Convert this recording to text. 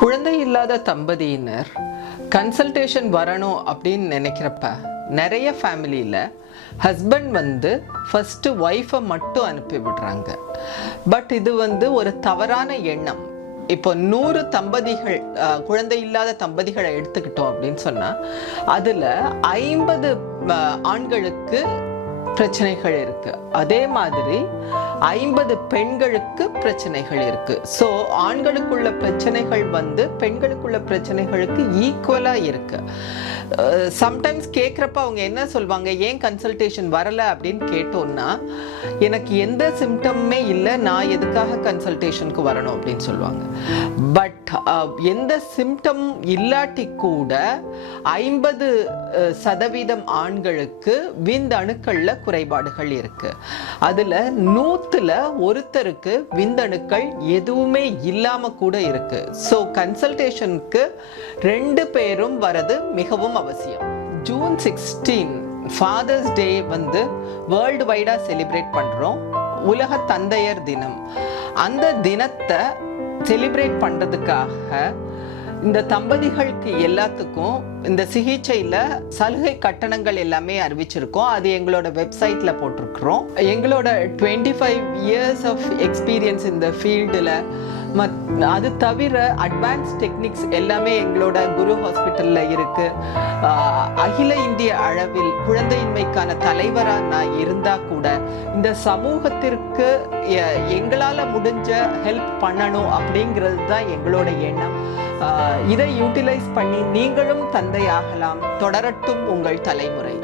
குழந்தை இல்லாத தம்பதியினர் கன்சல்டேஷன் வரணும் அப்படின்னு நினைக்கிறப்ப நிறைய ஃபேமிலியில் ஹஸ்பண்ட் வந்து ஃபஸ்ட்டு ஒய்ஃபை மட்டும் அனுப்பி விடுறாங்க. பட் இது வந்து ஒரு தவறான எண்ணம். இப்போ நூறு தம்பதிகள் குழந்தை இல்லாத தம்பதிகளை எடுத்துக்கிட்டோம் அப்படின்னு சொன்னால் அதில் ஐம்பது ஆண்களுக்கு பிரச்சனைகள் இருக்கு. அதே மாதிரி ஐம்பது பெண்களுக்கு பிரச்சனைகள் இருக்கு. ஸோ ஆண்களுக்குள்ள பிரச்சனைகள் வந்து பெண்களுக்குள்ள பிரச்சனைகளுக்கு ஈக்குவலாக இருக்கு. சம்டைம்ஸ் கேட்குறப்ப அவங்க என்ன சொல்லுவாங்க ஏன் கன்சல்டேஷன் வரலை அப்படின்னு கேட்டோம்னா எனக்கு எந்த சிம்டமுமே இல்லை நான் எதுக்காக கன்சல்டேஷனுக்கு வரணும் அப்படின்னு சொல்லுவாங்க பட் எந்த சிம்டம் இல்லாட்டி கூட ஐம்பது சதவீதம் ஆண்களுக்கு விந்தணுக்களில் குறைபாடுகள் இருக்கு. அதில் நூற்றுல ஒருத்தருக்கு விந்தணுக்கள் எதுவுமே இல்லாமல் கூட இருக்கு. ஸோ கன்சல்டேஷனுக்கு ரெண்டு பேரும் வரது மிகவும் அவசியம். ஜூன் சிக்ஸ்டீன் ஃபாதர்ஸ் டே வந்து வேர்ல்டு வைடாக செலிப்ரேட் பண்ணுறோம் உலக தந்தையர் தினம். அந்த தினத்தை செலிப்ரேட் பண்ணுறதுக்காக இந்த தம்பதிகளுக்கு எல்லாத்துக்கும் இந்த சிகிச்சையில் சலுகை கட்டணங்கள் எல்லாமே அறிவிச்சிருக்கோம். அது எங்களோட வெப்சைட்டில் போட்டிருக்கிறோம். எங்களோட twenty five years of experience இந்த ஃபீல்டில் மத் அது தவிர அட்வான்ஸ் டெக்னிக்ஸ் எல்லாமே எங்களோட குரு ஹாஸ்பிட்டலில் இருக்குது அகில இந்திய அளவில் குழந்தையின்மைக்கான தலைவராக நான் இருந்தால் கூட இந்த சமூகத்திற்கு எ- எங்களால் முடிஞ்ச ஹெல்ப் பண்ணணும் அப்படிங்கிறது தான் எங்களோட எண்ணம். இதை யூட்டிலைஸ் பண்ணி நீங்களும் தந்தையாகலாம். தொடரட்டும் உங்கள் தலைமுறை.